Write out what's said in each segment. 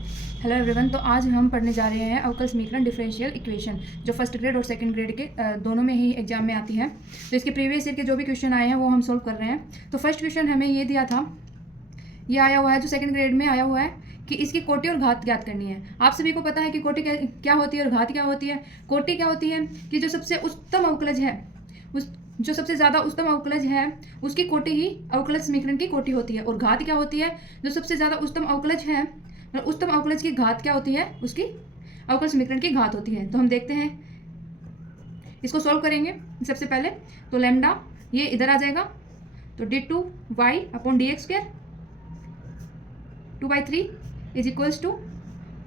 Hello everyone. तो आज हम पढ़ने जा रहे हैं अवकल समीकरण डिफरेंशियल इक्वेशन, जो फर्स्ट ग्रेड और सेकंड ग्रेड के दोनों में ही एग्जाम में आती है। तो इसके प्रीवियस ईयर के जो भी क्वेश्चन आए हैं वो हम सोल्व कर रहे हैं। तो फर्स्ट क्वेश्चन हमें ये दिया था, ये आया हुआ है जो सेकंड ग्रेड में आया हुआ है कि इसकी कोटि और घात ज्ञात करनी है। आप सभी को पता है कि कोटि क्या होती है और घात क्या होती है। कोटि क्या होती है कि जो सबसे उच्चतम अवकलज है, उस जो सबसे ज़्यादा उच्चतम अवकलज है उसकी कोटि ही अवकलज समीकरण की कोटि होती है। और घात क्या होती है, जो सबसे ज़्यादा उच्चतम अवकलज है, उच्चतम अवकलज की घात क्या होती है, उसकी अवकल समीकरण की घात होती है। तो हम देखते हैं, इसको सोल्व करेंगे। सबसे पहले तो लैम्डा ये इधर आ जाएगा, तो d2y upon D X square 2/3 is equals to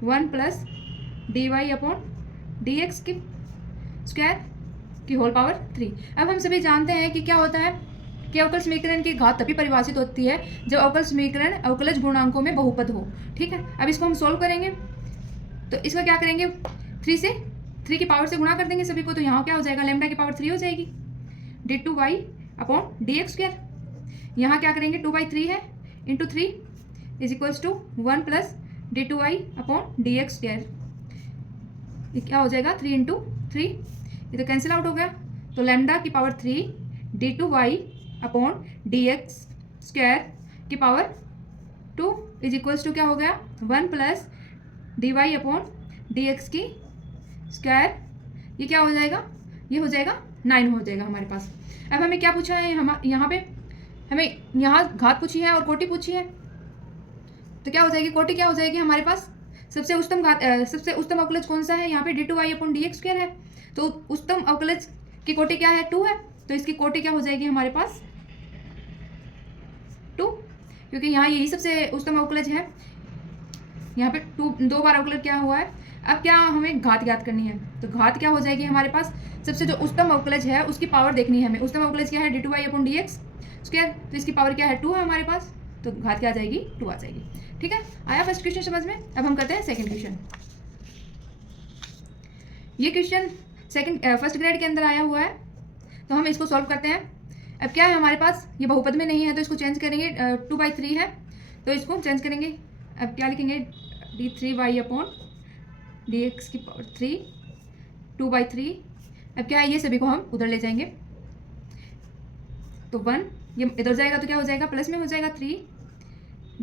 1 plus dy upon D X की स्क्वायर की होल पावर 3। अब हम सभी जानते हैं कि क्या होता है कि अवकल समीकरण की घात तभी परिभाषित होती है जब अवकल समीकरण अवकलज गुणांकों में बहुपद हो। ठीक है, अब इसको हम सोल्व करेंगे। तो इसका क्या करेंगे, 3 से 3 की पावर से गुणा कर देंगे सभी को। तो यहाँ क्या हो जाएगा, लैम्डा की पावर 3 हो जाएगी d2y upon D X square. यहाँ क्या करेंगे, 2/3 है into 3 is equals to 1 plus d2y upon D X square. ये क्या हो जाएगा, 3 इंटू 3, ये तो कैंसिल आउट हो गया। तो लैम्डा की power 3 d2y upon D X square की पावर 2 इज इक्वल्स टू क्या हो गया, 1 plus D Y upon D X की स्क्वायर। ये क्या हो जाएगा, ये हो जाएगा 9 हो जाएगा हमारे पास। अब हमें क्या पूछा है, हम यहाँ पे हमें यहाँ घात पूछी है और कोटि पूछी है। तो क्या हो जाएगी, कोटि क्या हो जाएगी हमारे पास, सबसे उच्चतम घात सबसे उच्चतम अवकलज कौन सा है, यहाँ पे d2y upon D X square है। तो उच्चतम अवकलज की कोटि क्या है, 2 है। तो इसकी कोटि क्या हो जाएगी हमारे पास 2, क्योंकि यहाँ यही सबसे उच्चतम अवकलज है। यहाँ पे 2 बार अवकलज क्या हुआ है। अब क्या हमें घात ज्ञात करनी है, तो घात क्या हो जाएगी हमारे पास, सबसे जो उच्चतम अवकलज है उसकी पावर देखनी है हमें। उच्चतम अवकलज क्या है, d2y upon D X square. तो इसकी पावर क्या है, 2 है हमारे पास। तो घात क्या आ जाएगी, 2 आ जाएगी। ठीक है, आया फर्स्ट क्वेश्चन समझ में। अब हम करते हैं सेकेंड क्वेश्चन। ये क्वेश्चन फर्स्ट ग्रेड के अंदर आया हुआ है, तो हम इसको सॉल्व करते हैं। अब क्या है हमारे पास, ये बहुपद में नहीं है तो इसको चेंज करेंगे, 2/3 है तो इसको चेंज करेंगे। अब क्या लिखेंगे, d3y अपॉन डी एक्स की पावर 3 2/3। अब क्या है, ये सभी को हम उधर ले जाएंगे। तो 1 ये इधर जाएगा तो क्या हो जाएगा, प्लस में हो जाएगा 3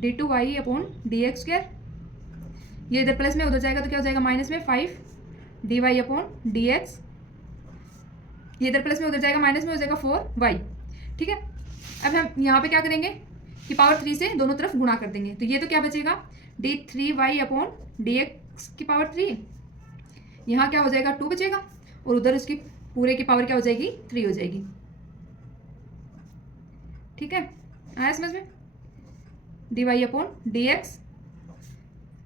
d2y upon D X square. ये इधर प्लस में उधर जाएगा तो क्या हो जाएगा, माइनस में 5 dy अपॉन डी एक्स। ये इधर प्लस में उधर जाएगा, माइनस में हो जाएगा 4y। ठीक है, अब हम यहाँ पे क्या करेंगे कि पावर 3 से दोनों तरफ गुणा कर देंगे। तो ये तो क्या बचेगा, d3y अपॉन डी एक्स की पावर 3। यहाँ क्या हो जाएगा, 2 बचेगा और उधर उसकी पूरे की पावर क्या हो जाएगी, 3 हो जाएगी। ठीक है, आया समझ में। dy upon D x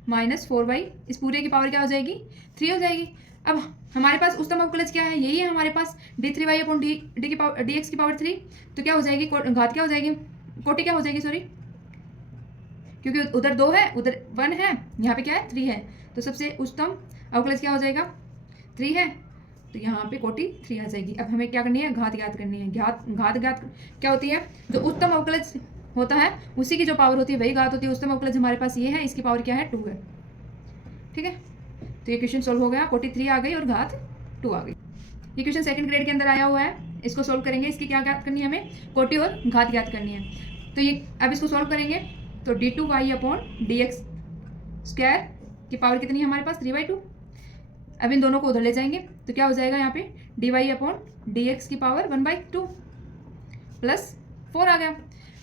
minus 4y, इस पूरे की पावर क्या हो जाएगी, 3 हो जाएगी। अब हमारे पास उच्चतम अवकलज क्या है, यही है हमारे पास, d3y अपॉन डी की पावर डी एक्स की पावर 3। तो क्या हो जाएगी, घात क्या हो जाएगी, कोटि क्या हो जाएगी, सॉरी, क्योंकि उधर 2 है उधर 1 है, यहाँ पे क्या है 3 है। तो सबसे उच्चतम अवकलज क्या हो जाएगा, 3 है। तो यहाँ पे कोटि 3 आ जाएगी। अब हमें क्या करनी है, घात ज्ञात करनी है। घात ज्ञात क्या होती है, जो उच्चतम अवकलज होता है उसी की जो पावर होती है वही घात होती है। उच्चतम अवकलज हमारे पास ये है, इसकी पावर क्या है, 2 है। ठीक है, तो ये क्वेश्चन सोल्व हो गया, कोटि 3 आ गई और घात 2 आ गई। ये क्वेश्चन सेकंड ग्रेड के अंदर आया हुआ है, इसको सोल्व करेंगे। इसकी क्या ज्ञात करनी है हमें, कोटि और घात ज्ञात करनी है। तो ये अब इसको सोल्व करेंगे तो d2y upon D X square की पावर कितनी है हमारे पास, 3/2। अब इन दोनों को उधर ले जाएंगे तो क्या हो जाएगा, यहाँ पे dy अपॉन डी एक्स की पावर 1/2 प्लस 4 आ गया।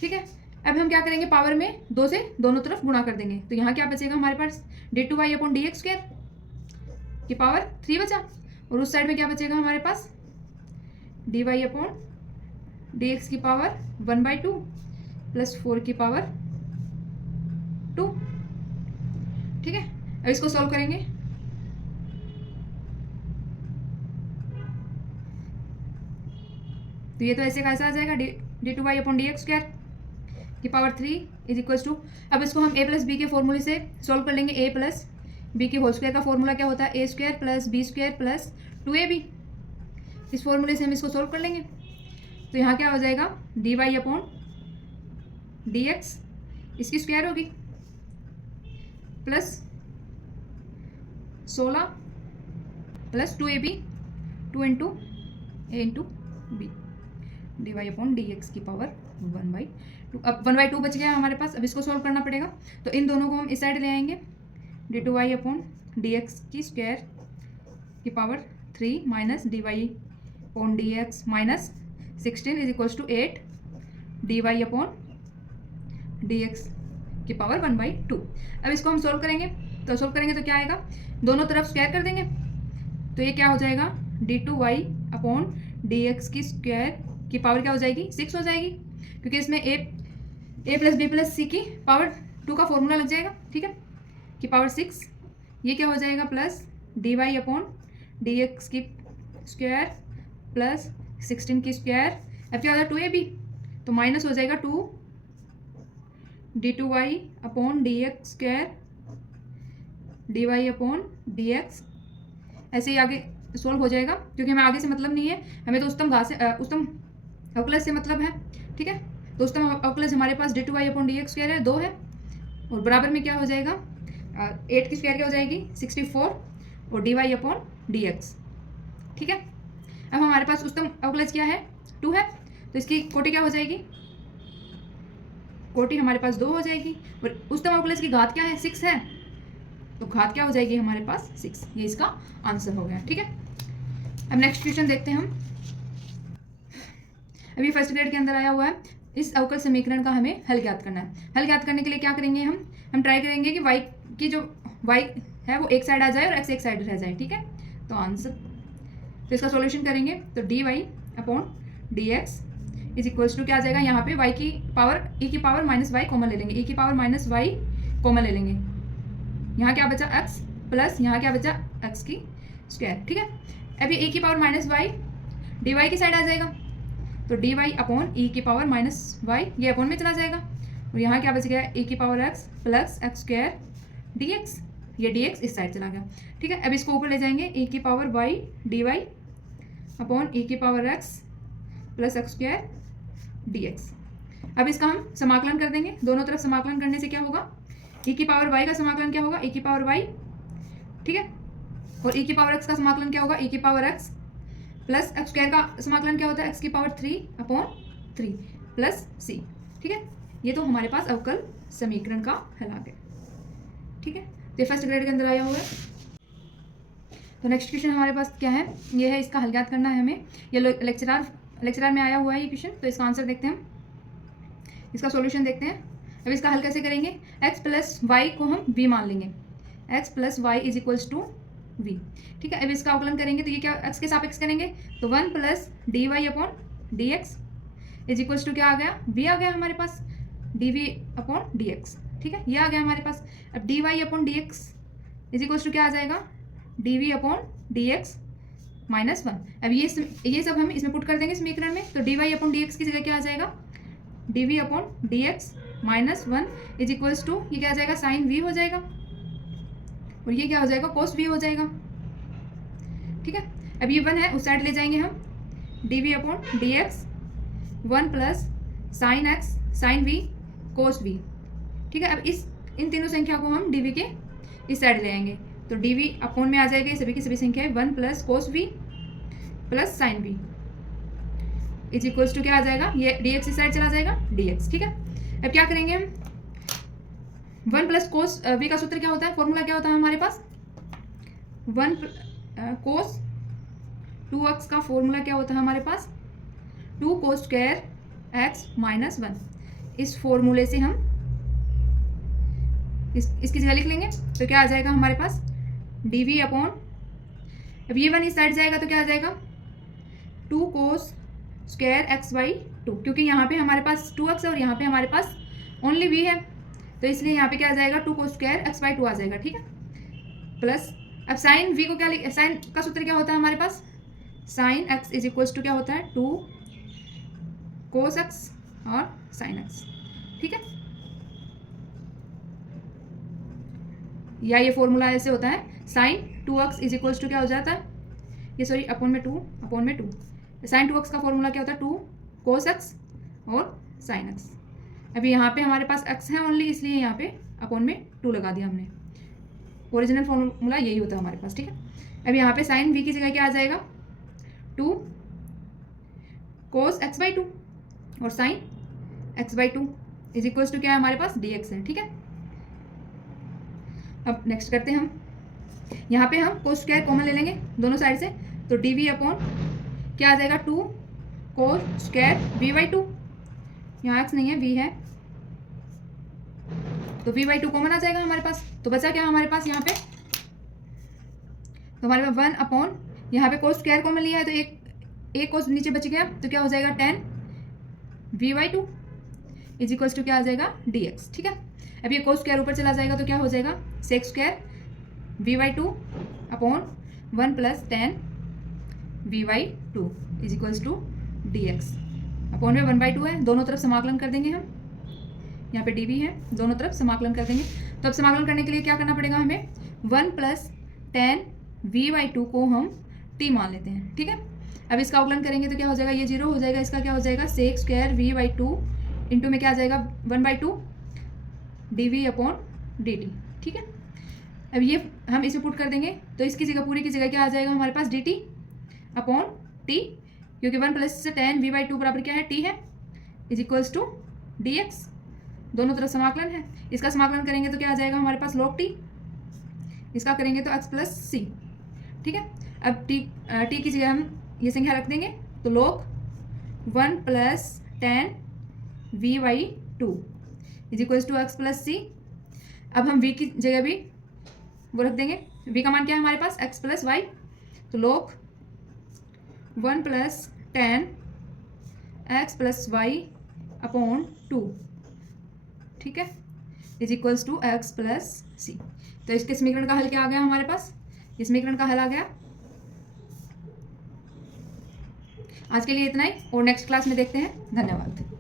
ठीक है, अब हम क्या करेंगे, पावर में 2 से दोनों तरफ गुणा कर देंगे। तो यहाँ क्या बचेगा हमारे पास, d2y upon D X square की पावर 3 बचा। और उस साइड में क्या बचेगा हमारे पास, dy अपॉन डी एक्स की पावर 1/2 प्लस 4 की पावर 2। ठीक है, अब इसको सॉल्व करेंगे। तो ये तो ऐसे कैसा आ जाएगा, d2y upon D X square की पावर 3 इज इक्वल्स टू, अब इसको हम a प्लस बी के फॉर्मूले से सॉल्व कर लेंगे। a प्लस बी के होल स्क्वायर का फॉर्मूला क्या होता है, a square plus B square plus 2ab। इस फॉर्मूले से हम इसको सॉल्व कर लेंगे। तो यहाँ क्या हो जाएगा, dy अपॉन डी एक्स, इसकी स्क्वायर होगी plus 16 plus 2ab 2 into a into B dy upon dx की पावर 1/2। अब 1/2 बच गया हमारे पास। अब इसको सॉल्व करना पड़ेगा, तो इन दोनों को हम इस साइड ले आएंगे। d2y अपॉन dx की स्क्वायर की power 3 minus dy upon dx minus 16 is equals to 8 dy upon dx की पावर 1/2। अब इसको हम सोल्व करेंगे, तो सोल्व करेंगे तो क्या आएगा, दोनों तरफ स्क्वायर कर देंगे, तो ये क्या हो जाएगा d2y अपॉन dx की स्क्वायर की पावर क्या हो जाएगी 6 हो जाएगी, क्योंकि इसमें a प्लस बी प्लस सी की पावर 2 का फॉर्मूला लग जाएगा, ठीक है, की पावर 6। ये क्या हो जाएगा प्लस dy अपॉन dx की स्क्वायर प्लस 16 की स्क्वायर। अब क्या हो जाएगा 2ab, तो माइनस हो जाएगा 2 d2y upon dx square dy upon dx। ऐसे ही आगे सोल्व हो जाएगा, क्योंकि हमें आगे से मतलब नहीं है, हमें तो उच्चतम घात से उच्चतम अवकलज से मतलब है, ठीक है। तो उच्चतम अवकलज हमारे पास d2y अपॉन dx स्क्वायर है 2 है, और बराबर में क्या हो जाएगा 8 की स्क्वायर क्या हो जाएगी 64 और dy अपॉन dx, ठीक है। अब हमारे पास उच्चतम अवकलज क्या है 2 है, तो इसकी कोटि क्या हो जाएगी, कोटि हमारे पास 2 हो जाएगी, और उच्चतम अवकलज की घात क्या है 6 है, तो घात क्या हो जाएगी हमारे पास 6। ये इसका आंसर हो गया, ठीक है। अब नेक्स्ट क्वेश्चन देखते हैं हम। अभी फर्स्ट ग्रेड के अंदर आया हुआ है, इस अवकल समीकरण का हमें हल ज्ञात करना है। हल ज्ञात करने के लिए क्या करेंगे, हम ट्राई करेंगे कि y की जो y है वो एक साइड आ जाए और x एक साइड रह जाए, ठीक है। तो आंसर, तो इसका सॉल्यूशन करेंगे तो dy upon dx is equals to क्या आ जाएगा, यहाँ पे y की पावर e की पावर माइनस वाई कॉमन ले लेंगे, e की पावर माइनस वाई कॉमन ले लेंगे, यहाँ क्या बचा x प्लस यहाँ क्या बचा x की स्क्वायर, ठीक है। अब ये e की पावर माइनस वाई dy की साइड आ जाएगा, तो dy अपॉन e की पावर माइनस वाई, ये अपॉन में चला जाएगा, और यहाँ क्या बच गया e की power x plus x square dx, ये dx इस साइड चला गया, ठीक है। अब इसको ऊपर ले जाएंगे e की power y dy upon e की power x plus x square dx। अब इसका हम समाकलन कर देंगे, दोनों तरफ समाकलन करने से क्या होगा, e की पावर y का समाकलन क्या होगा e की पावर y, ठीक है, और e की पावर x का समाकलन क्या होगा e की power x plus x square का समाकलन क्या होता है x की पावर 3 अपॉन 3 प्लस c, ठीक है। ये तो हमारे पास अवकल समीकरण का हल आ गया, ठीक है। तो फर्स्ट ग्रेड के अंदर आया हुआ है। तो नेक्स्ट क्वेश्चन हमारे पास क्या है, ये है, इसका हल ज्ञात करना है हमें। ये लेक्चरार में आया हुआ है ये क्वेश्चन, तो इसका आंसर देखते हैं हम, इसका सॉल्यूशन देखते हैं। अब इसका हल कैसे करेंगे, x प्लस वाई को हम v मान लेंगे, x plus Y is equals to v, ठीक है। अब इसका अवकलन करेंगे तो ये क्या x के सापेक्ष करेंगे, तो 1 plus D Y upon D X is equals to क्या आ गया v आ गया हमारे पास dv अपॉन dx, ठीक है, ये आ गया हमारे पास। अब dy upon dx is equals to क्या आ जाएगा dv अपॉन dx माइनस 1। अब ये सब हम इसमें पुट कर देंगे समीकरण में, तो dy अपॉन dx की जगह क्या आ जाएगा dv upon dx minus 1 is equals to ये क्या आ जाएगा साइन v हो जाएगा, और ये क्या हो जाएगा कोस v हो जाएगा, ठीक है। अब ये 1 है, उस साइड ले जाएंगे हम, dv upon dx 1 plus sine x sine v cos v, ठीक है। अब इन तीनों संख्या को हम dv के इस साइड ले आएंगे, तो dv अपॉन में आ जाएगा ये सभी की सभी संख्याएं 1 plus cos v plus sine v is equals to क्या आ जाएगा, ये dx इस साइड चला जाएगा dx, ठीक है। अब क्या करेंगे हम, 1 प्लस कोस v का सूत्र क्या होता है, फॉर्मूला क्या होता है हमारे पास 1 कोस 2x का फॉर्मूला क्या होता है हमारे पास 2 कोस स्क्वायर x माइनस 1। इस फॉर्मूले से हम इसकी जगह लिख लेंगे, तो क्या आ जाएगा हमारे पास dv अपॉन, अब ये 1 इस साइड जाएगा तो क्या आ जाएगा 2 कोस स्क्वायर x बाई 2, क्योंकि यहाँ पे हमारे पास 2x है और यहाँ पे हमारे पास ओनली v है, तो इसलिए यहाँ पे क्या आ जाएगा 2 कोस स्क्वायर x बाई 2 आ जाएगा, ठीक है। प्लस अब साइन v को क्या, साइन का सूत्र क्या होता है हमारे पास sine x is equals to क्या होता है 2 कोस x और साइन x, ठीक है। या ये फॉर्मूला ऐसे होता है sign 2x is equals to क्या हो जाता है, ये सॉरी अपॉन में 2 साइन 2x का फॉर्मूला क्या होता है 2 कोस x और साइन x। अभी यहाँ पे हमारे पास x है ओनली, इसलिए यहाँ पे अपॉन में 2 लगा दिया हमने, ओरिजिनल फॉर्मूला यही होता है हमारे पास, ठीक है। अब यहाँ पे साइन v की जगह क्या आ जाएगा, 2 cos x/2 और sign x/2 is equals to क्या है हमारे पास, dx है, ठीक है। अब नेक्स्ट करते हैं हम, यहाँ पे हम cos स्क्वायर कॉमन ले लेंगे दोनों साइड से, तो dv अपॉन क्या आ जाएगा, 2 cos स्क्वायर v/2, यहाँ x नहीं है v है, तो v/2 कॉमन आ जाएगा हमारे पास। तो बचा क्या हमारे पास यहाँ पे, तो हमारे पास 1 अपॉन यहाँ पे cos स्क्वायर कॉमन लिया है तो एक cos नीचे बच गया, तो क्या हो जाएगा tan v/2 is equals to क्या आ जाएगा, dx, ठीक है। अब ये cos स्क्वायर ऊपर चला जाएगा तो क्या हो जाएगा, sec square v/2 upon 1 plus tan v/2 is equals to dx। Upon में 1/2 है, दोनों तरफ समाकलन कर देंगे हम, यहाँ पे dv है, दोनों तरफ समाकलन कर देंगे। तो अब समाकलन करने के लिए क्या करना पड़ेगा हमें, 1 प्लस tan v/2 को हम t मान लेते हैं, ठीक है। अब इसका अवकलन करेंगे तो क्या हो जाएगा, ये 0 हो जाएगा, इसका क्या हो जाएगा, sec स्क्वायर v/2 इंटू में क्या आ जाएगा, 1/2 dv अपॉन dt, ठीक है। अब ये हम इसमें पुट कर देंगे तो इसकी जगह, पूरी की जगह क्या आ जाएगा हमारे पास, dt अपॉन t, क्योंकि 1 प्लस tan v/2 बराबर क्या है, t है, इज इक्वल्स टू dx, दोनों तरफ समाकलन है। इसका समाकलन करेंगे तो क्या आ जाएगा हमारे पास, log t, इसका करेंगे तो x प्लस सी, ठीक है। अब t की जगह हम ये संख्या रख देंगे, तो log 1 plus tan v/2 is equals to x plus C. अब हम v की जगह भी वो रख देंगे, v का मान क्या है हमारे पास, x प्लस वाई, तो log 1 plus tan x plus y upon 2, ठीक है, is equals to x plus C. तो इसके समीकरण का हल क्या आ गया हमारे पास, इस समीकरण का हल आ गया। आज के लिए इतना ही, और नेक्स्ट क्लास में देखते हैं। धन्यवाद।